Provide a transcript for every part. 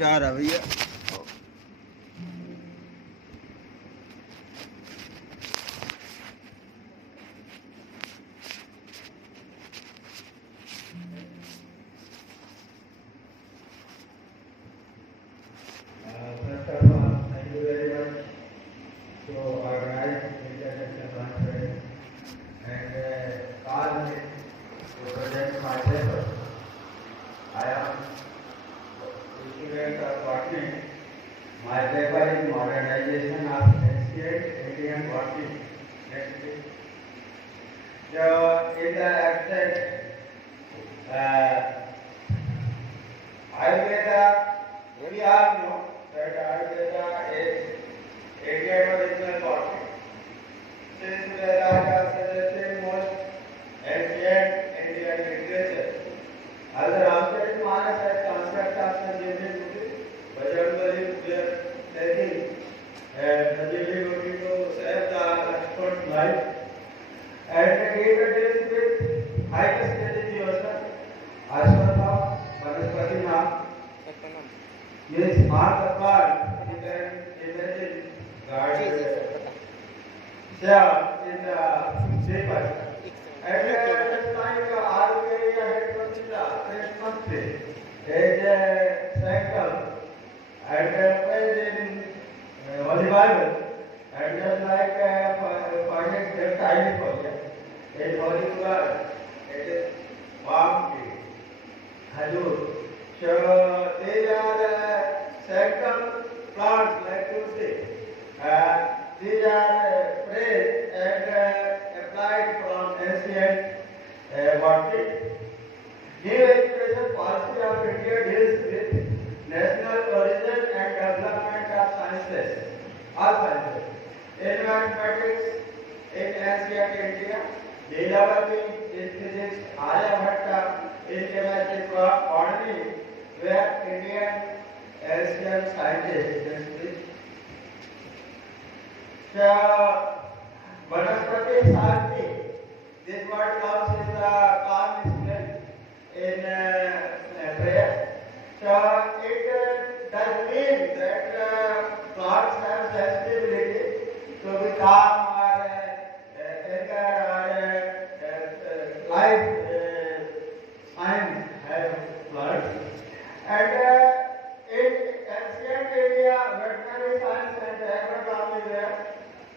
जा रहा भैया। First of all, thank you very much to organize international conference and call me to present my paper. I am a student of botany. My paper is modernization of ancient Indian botany. Next please. So in the abstract, Ayurveda, we all know that Ayurveda is Indian original botany. Since Vedas are suggested most ancient Indian literature. As a Ramcharit Manas has concept of Sanjeevi Bhuti, Bajrangabali were taking Sanjeevi Bhuti to save the Lakshman's life. And he deals with high strategy also. Ashwatthama, Vanaspati Naam. Yes, mark the part. You can imagine God in the paper. And just like Ayurveda had considered Christmas Day as a cycle and in Holy Bible, and just like project the tiny project in Holy Quran, it is palm tree, Hajur. So these are cycle plants, like you say. These are phrased and applied from ancient botany. New education policy of India deals with national origin and development of sciences, all sciences. In mathematics, in ancient India, developing in physics, Aryabhatta, in chemistry, botany, were Indian ancient scientists. So, Vanaspati Shanti, this word comes in the calm smell in prayer. So, it does mean that plants have sensibility to be calm or anger or life signs have plants. And in ancient India, veterinary science and agronomy were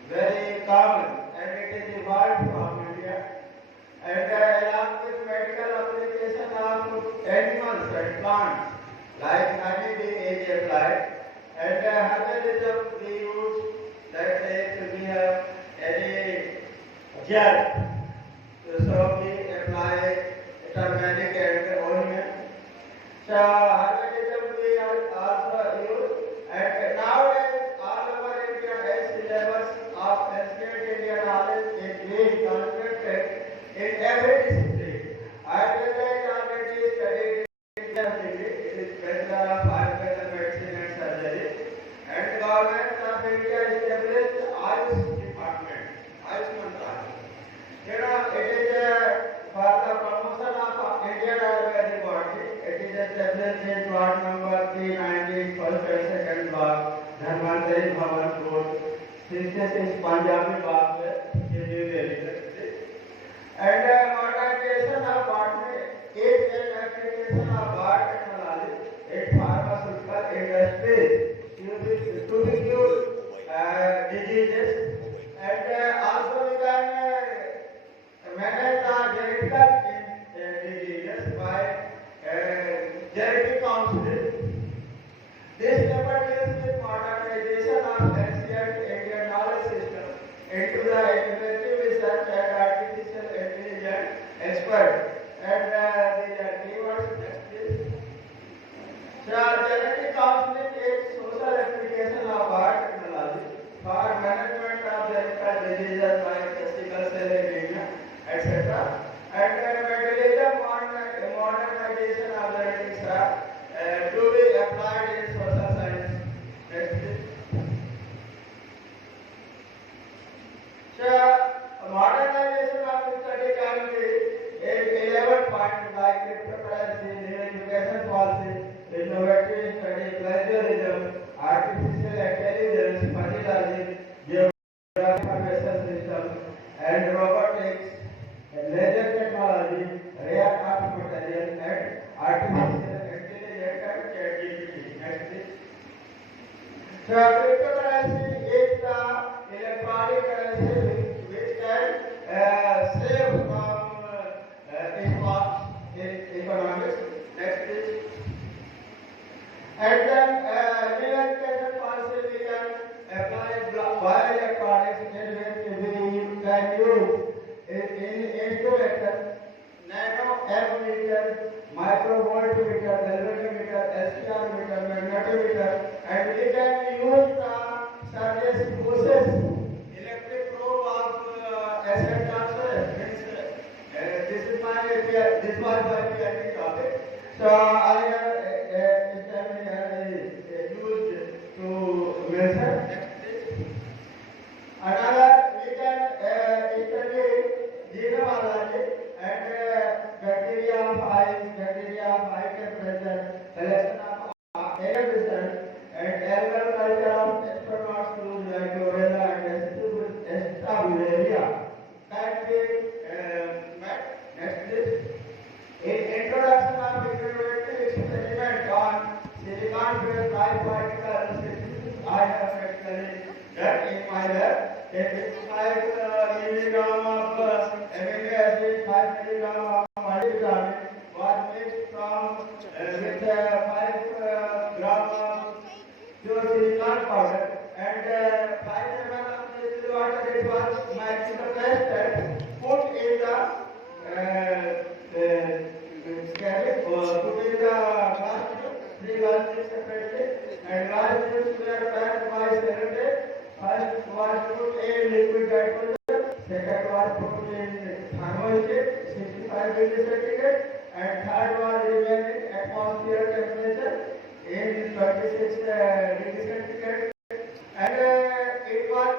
very common, and it is evolved from India. And along with medical application of animals and plants, like honeybee is applied, and herbalism we use, that is, we have any gel, so we apply turmeric and onion. So herbalism we also use, and nowadays all over India has syllabus of ancient Indian knowledge is being concentrated in every discipline. Ayurveda is already studied in the degree. It is Bachelor of Ayurveda Medicine and Surgery. And government of India established Ayush department, Ayush Mantralaya. You know, it is for the promotion of Indian Ayurvedic body. It is established in plot number 390, first and second block, Dhanvantari Bhavan Road. This is Punjabi Bagh in New Delhi. And modernization of botany is an application of biotechnology in pharmaceutical industries to be cured diseases, and also we can manage the genetic diseases by genetic counseling. This paper deals with modernization of ancient Indian knowledge system into the innovative research and artificial intelligence expert. And these are keywords. Next please. So genetic counseling is social application of biotechnology for management of genital diseases like testicle cell anemia, etc. And metabolism modernization of genetics to be applied in social science. Next please. So modernization of study can be in 11 points like cryptocurrency, new education policy, innovative study, algorithm, artificial intelligence, machine learning, geographic information system, and robotics, and laser technology, rare earth material, and artificial intelligence and ChatGPT. Next, please. So, cryptocurrency is the electronic currency which can save from costs in economics. Next, please. And then new education policy we can apply bioelectronics in which we can use in incubator, nano ammeter, microvoltmeter, galvanometer, SPR meter, magnetometer, and we can use the surface forces, electric probe of asset transfer. This was my PhD topic. So I have used to measure. Another we can study genealogy and bacteria of high temperature, selection of air research, and animal culture of astronauts to like Gorilla and Estabuleria. That we met. Next, please. In introduction of innovative experiment on silicon-based biparticles, I have actually done in my lab. It is 5 milligram of amino acid, 5 milligram of multivitamin was mixed from with 5 gram of pure silicon powder and 5 ml of distilled water. It was micro-tested, put in the put in the glass tube, 3 glass tubes separately, and glass tubes were packed by Saturday. First was put in liquid nitrogen, second was put in thermostatic, 65 degrees centigrade, and third was remaining atmosphere temperature in 26 degrees centigrade. And it was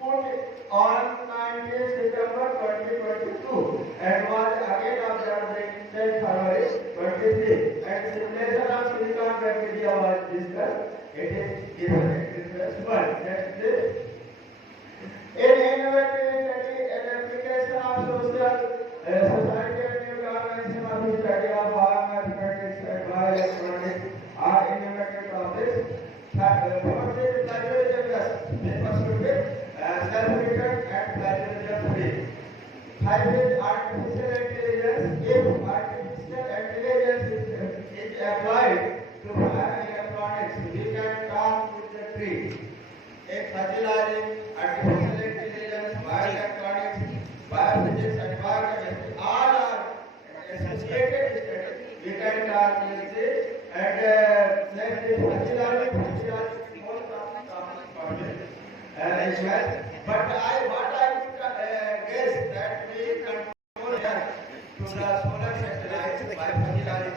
put on 19 September 2022 and was again observed in 10 February 23. And simulation of silicon bacteria was discussed. It is given in this one. Next, please. In innovative study and application of society and new convention of the study of biomathematics and bioelectronics are innovative topics. Promoted plagiarism, self-return and plagiarism free. Hybrid artificial intelligence. If artificial intelligence is applied to bioelectronics, we can talk with the tree. A fuzzy artificial intelligence, bioelectronics, biophysics, and biochemistry all are associated studies. We can talk with this and then the fuzzy learning more topics as well. But what I guess that we control here to the solar satellite by fuzzy learning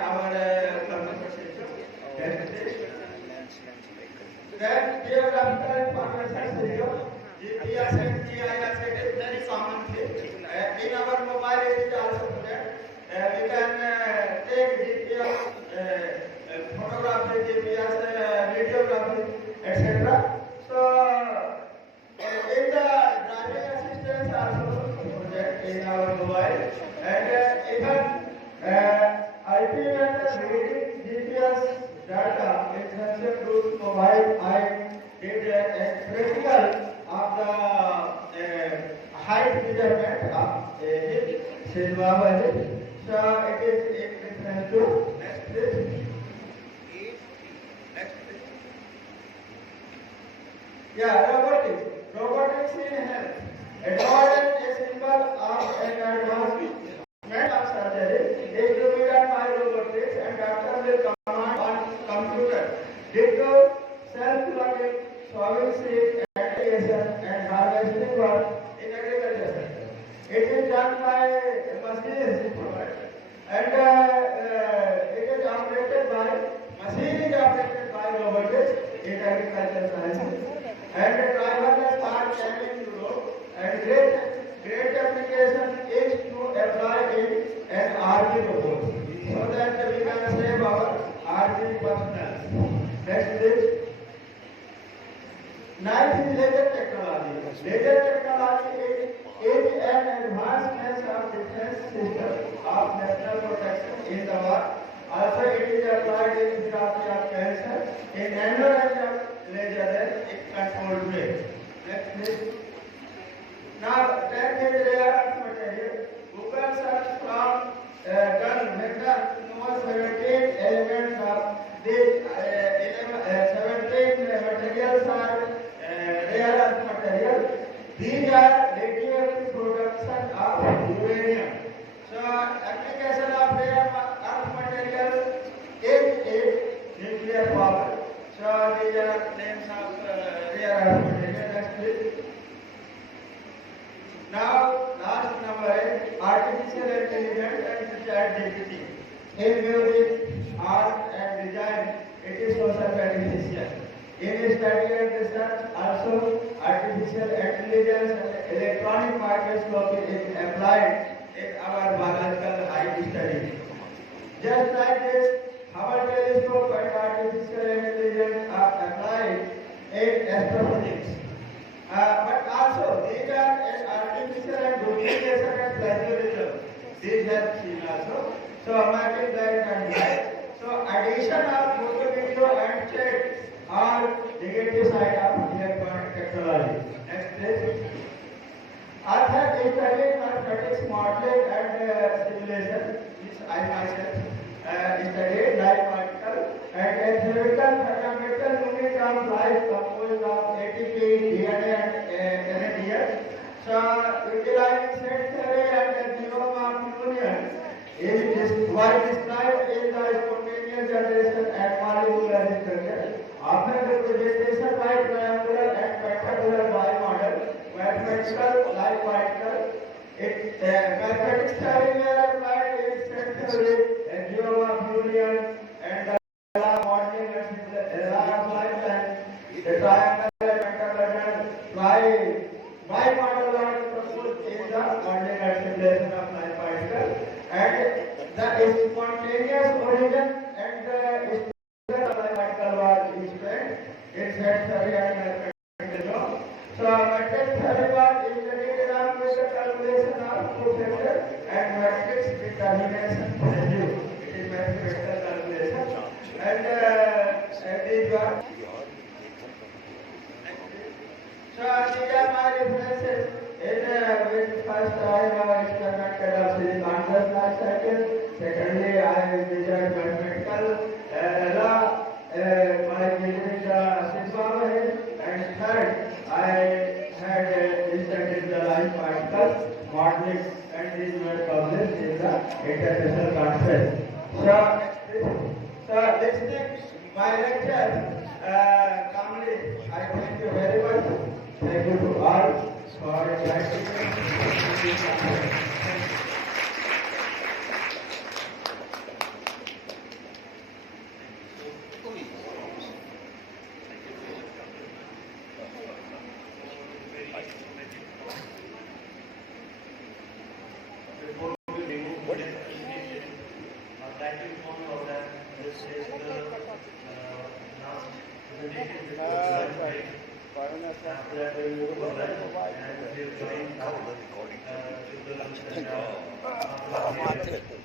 our conversation. Then geographical information system, GPS and GIS, it is very common thing. In our mobile it is also present. We can take GPS, photography, GPS, videography, etc. So, in the driving assistance also present in our mobile, and even IP reading GPS data is essential to provide a critical of the height measurement of cinema budget. So it is essential. Next, please. Next, please. Yeah, robotics. Robotics in health. Advanced a symbol of an advancement of surgery is to be done by robotics, and doctor will command on computer. Ditto, self-learning, solving seed, irrigation, and harvesting work in agriculture. It is done by machines, and it is operated by machine is operated by robotics in agriculture sciences. And the driverless car can in Europe, and great application is to apply in an Laser technology is an advancement of defense system of national protection in the war. Also, it is applied in therapy of cancer in nano laser in controlled way. Next, please. Now, that is rare earth material. Google search from gun with the 17 elements of these 17 materials are rare earth material. These are radioactive production of uranium. So, application of rare earth material is nuclear power. So, these are names of rare earth material. Next, please. Now, last number is artificial intelligence and ChatGPT. In music, art and design, it is also beneficial. In study and research, also artificial intelligence and electronic microscopy is applied in our biological high study. Just like this, Hubble telescope and artificial intelligence are applied in astrophysics. But also, these are artificial and duplication and plagiarism. These have seen also. So, imagine that and that. So, addition of photo, video and chat are negative side of electronic technology. Next, please. Author studied mathematics modeling and simulation, which I myself studied life particle and a theoretical fundamental unit of life composed of ATP, DNA and NADH. So, utilizing set theory and the theorem of union is described in the spontaneous generation and molecular structure. After the presentation by triangular and rectangular bimodal, mathematical life particle, mathematics theory were applied in set theory and theorem of union and the law of modeling and law of life and the triangular and rectangular bimodal are proposed in the modeling and simulation of life particle, and the spontaneous origin and the life particle was explained in set theory and mathematical. So, matrix theory was studied along with the calculation of two factors and matrix determination value. It is mathematical calculation. And these were. So, these are my references. In which first I have experimented of Silicon life cycle. Secondly, I designed mathematical law by using the system. And third, I had studied the life particles, modeling, and these were published in the international conference. So listening my lecture calmly, I thank you very much. Thank you to all for inviting me. After that,